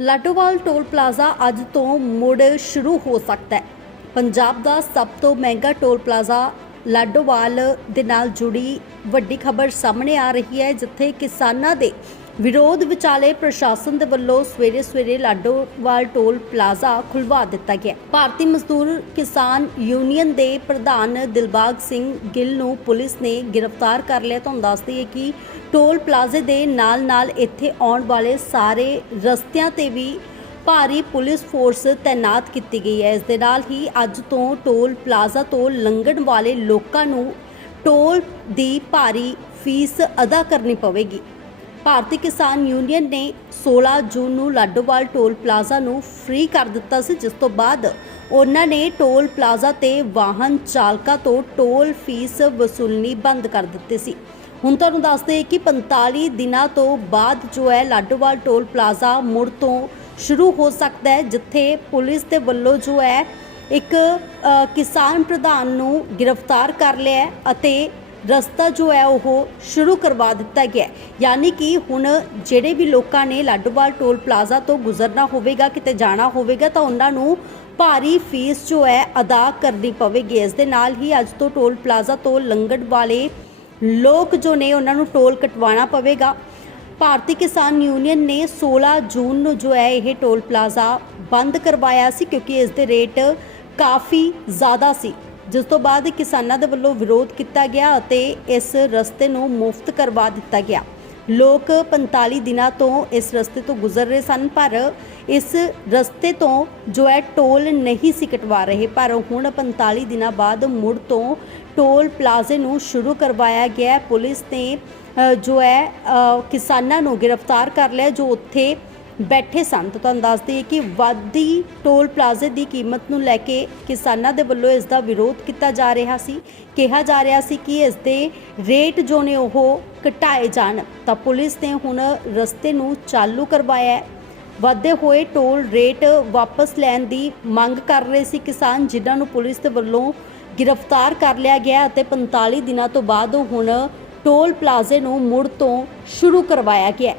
Ladowal toll plaza ਅੱਜ ਤੋਂ ਮੁੜ ਸ਼ੁਰੂ ਹੋ ਸਕਦਾ ਹੈ। ਪੰਜਾਬ ਦਾ ਸਭ ਤੋਂ ਮਹਿੰਗਾ ਟੋਲ ਪਲਾਜ਼ਾ ਲਾਡੋਵਾਲ ਦੇ ਨਾਲ ਜੁੜੀ ਵੱਡੀ ਖਬਰ ਸਾਹਮਣੇ ਆ ਰਹੀ ਹੈ, ਜਿੱਥੇ ਕਿਸਾਨਾਂ ਦੇ ਵਿਰੋਧ ਵਿਚਾਲੇ ਪ੍ਰਸ਼ਾਸਨ ਦੇ ਵੱਲੋਂ ਸਵੇਰੇ ਸਵੇਰੇ ਲਾਡੋਵਾਲ ਟੋਲ ਪਲਾਜ਼ਾ ਖੁਲਵਾ ਦਿੱਤਾ ਗਿਆ। ਭਾਰਤੀ ਮਜ਼ਦੂਰ ਕਿਸਾਨ ਯੂਨੀਅਨ ਦੇ ਪ੍ਰਧਾਨ ਦਿਲਬਾਗ ਸਿੰਘ ਗਿੱਲ ਨੂੰ ਪੁਲਿਸ ਨੇ ਗ੍ਰਿਫਤਾਰ ਕਰ ਲਿਆ। ਤੁਹਾਨੂੰ ਦੱਸਦੀ ਹੈ ਕਿ ਟੋਲ ਪਲਾਜ਼ੇ ਦੇ ਨਾਲ-ਨਾਲ ਇੱਥੇ ਆਉਣ ਵਾਲੇ ਸਾਰੇ ਰਸਤਿਆਂ ਤੇ ਵੀ ਭਾਰੀ ਪੁਲਿਸ ਫੋਰਸ ਤਾਇਨਾਤ ਕੀਤੀ ਗਈ ਹੈ। ਇਸ ਦੇ ਨਾਲ ਹੀ ਅੱਜ ਤੋਂ ਟੋਲ ਪਲਾਜ਼ਾ ਤੋਂ ਲੰਘਣ ਵਾਲੇ ਲੋਕਾਂ ਨੂੰ ਟੋਲ ਦੀ ਭਾਰੀ ਫੀਸ ਅਦਾ ਕਰਨੀ ਪਵੇਗੀ। ਭਾਰਤੀ ਕਿਸਾਨ ਯੂਨੀਅਨ ਨੇ 16 ਜੂਨ ਨੂੰ ਲਾਡੋਵਾਲ ਟੋਲ ਪਲਾਜ਼ਾ ਨੂੰ ਫ੍ਰੀ ਕਰ ਦਿੱਤਾ ਸੀ, ਜਿਸ ਤੋਂ ਬਾਅਦ ਉਹਨਾਂ ਨੇ ਟੋਲ ਪਲਾਜ਼ਾ ਤੇ ਵਾਹਨ ਚਾਲਕਾਂ ਤੋਂ ਟੋਲ ਫੀਸ ਵਸੂਲਣੀ ਬੰਦ ਕਰ ਦਿੱਤੀ ਸੀ। ਹੁਣ ਤੁਹਾਨੂੰ ਦੱਸਦੇ ਕਿ 45 ਦਿਨਾਂ ਤੋਂ ਬਾਅਦ ਜੋ ਹੈ ਲਾਡੋਵਾਲ ਟੋਲ ਪਲਾਜ਼ਾ ਮੁੜ ਤੋਂ ਸ਼ੁਰੂ ਹੋ ਸਕਦਾ ਹੈ, ਜਿੱਥੇ ਪੁਲਿਸ ਦੇ ਵੱਲੋਂ ਜੋ ਹੈ ਇੱਕ ਕਿਸਾਨ ਪ੍ਰਧਾਨ ਨੂੰ ਗ੍ਰਿਫਤਾਰ ਕਰ ਲਿਆ ਅਤੇ ਰਸਤਾ ਜੋ ਹੈ ਉਹ ਸ਼ੁਰੂ ਕਰਵਾ ਦਿੱਤਾ ਗਿਆ ਯਾਨੀ ਕਿ ਹੁਣ ਜਿਹੜੇ ਵੀ ਲੋਕਾਂ ਨੇ ਲਾਡੋਵਾਲ ਟੋਲ ਪਲਾਜ਼ਾ ਤੋਂ ਗੁਜ਼ਰਨਾ ਹੋਵੇਗਾ, ਕਿਤੇ ਜਾਣਾ ਹੋਵੇਗਾ, ਤਾਂ ਉਹਨਾਂ ਨੂੰ ਭਾਰੀ ਫੀਸ ਜੋ ਹੈ ਅਦਾ ਕਰਨੀ ਪਵੇਗੀ। ਇਸ ਦੇ ਨਾਲ ਹੀ ਅੱਜ ਤੋਂ ਟੋਲ ਪਲਾਜ਼ਾ ਤੋਂ ਲੰਘਣ ਵਾਲੇ ਲੋਕ ਜੋ ਨੇ ਉਹਨਾਂ ਨੂੰ ਟੋਲ ਕਟਵਾਉਣਾ ਪਵੇਗਾ। ਭਾਰਤੀ ਕਿਸਾਨ ਯੂਨੀਅਨ ਨੇ 16 ਜੂਨ ਨੂੰ ਜੋ ਹੈ ਇਹ ਟੋਲ ਪਲਾਜ਼ਾ ਬੰਦ ਕਰਵਾਇਆ ਸੀ, ਕਿਉਂਕਿ ਇਸ ਦੇ ਰੇਟ ਕਾਫੀ ਜ਼ਿਆਦਾ ਸੀ। ਜਿਸ ਤੋਂ ਬਾਅਦ ਕਿਸਾਨਾਂ ਦੇ ਵੱਲੋਂ ਵਿਰੋਧ ਕੀਤਾ ਗਿਆ ਅਤੇ ਇਸ ਰਸਤੇ ਨੂੰ ਮੁਫਤ ਕਰਵਾ ਦਿੱਤਾ ਗਿਆ। ਲੋਕ 45 ਦਿਨਾਂ ਤੋਂ ਇਸ ਰਸਤੇ ਤੋਂ ਗੁਜ਼ਰ ਰਹੇ ਸਨ, ਪਰ ਇਸ ਰਸਤੇ ਤੋਂ ਜੋ ਹੈ ਟੋਲ ਨਹੀਂ ਸੀ ਕਟਵਾ ਰਹੇ। ਪਰ ਹੁਣ 45 ਦਿਨਾਂ ਬਾਅਦ ਮੁੜ ਤੋਂ ਟੋਲ ਪਲਾਜ਼ੇ ਨੂੰ ਸ਼ੁਰੂ ਕਰਵਾਇਆ ਗਿਆ। ਪੁਲਿਸ ਨੇ ਜੋ ਹੈ ਕਿਸਾਨਾਂ ਨੂੰ ਗ੍ਰਿਫਤਾਰ ਕਰ ਲਿਆ, ਜੋ ਉੱਥੇ ਬੈਠੇ ਸਨ। ਤਾਂ ਤੁਹਾਨੂੰ ਦੱਸ ਦਈਏ ਕਿ ਵਾਦੀ ਟੋਲ ਪਲਾਜ਼ੇ ਦੀ ਕੀਮਤ ਨੂੰ ਲੈ ਕੇ ਕਿਸਾਨਾਂ ਦੇ ਵੱਲੋਂ ਇਸ ਦਾ ਵਿਰੋਧ ਕੀਤਾ ਜਾ ਰਿਹਾ ਸੀ। ਕਿਹਾ ਜਾ ਰਿਹਾ ਸੀ ਕਿ ਇਸ ਦੇ ਰੇਟ ਜੋ ਨੇ ਉਹ ਘਟਾਏ ਜਾਣ। ਤਾਂ ਪੁਲਿਸ ਨੇ ਹੁਣ ਰਸਤੇ ਨੂੰ ਚਾਲੂ ਕਰਵਾਇਆ ਹੈ। ਵਧਦੇ ਹੋਏ ਟੋਲ ਰੇਟ ਵਾਪਸ ਲੈਣ ਦੀ ਮੰਗ ਕਰ ਰਹੇ ਸੀ ਕਿਸਾਨ, ਜਿਨ੍ਹਾਂ ਨੂੰ ਪੁਲਿਸ ਦੇ ਵੱਲੋਂ ਗ੍ਰਿਫਤਾਰ ਕਰ ਲਿਆ ਗਿਆ ਅਤੇ 45 ਦਿਨਾਂ ਤੋਂ ਬਾਅਦ ਹੁਣ ਟੋਲ ਪਲਾਜ਼ੇ ਨੂੰ ਮੁੜ ਤੋਂ ਸ਼ੁਰੂ ਕਰਵਾਇਆ ਗਿਆ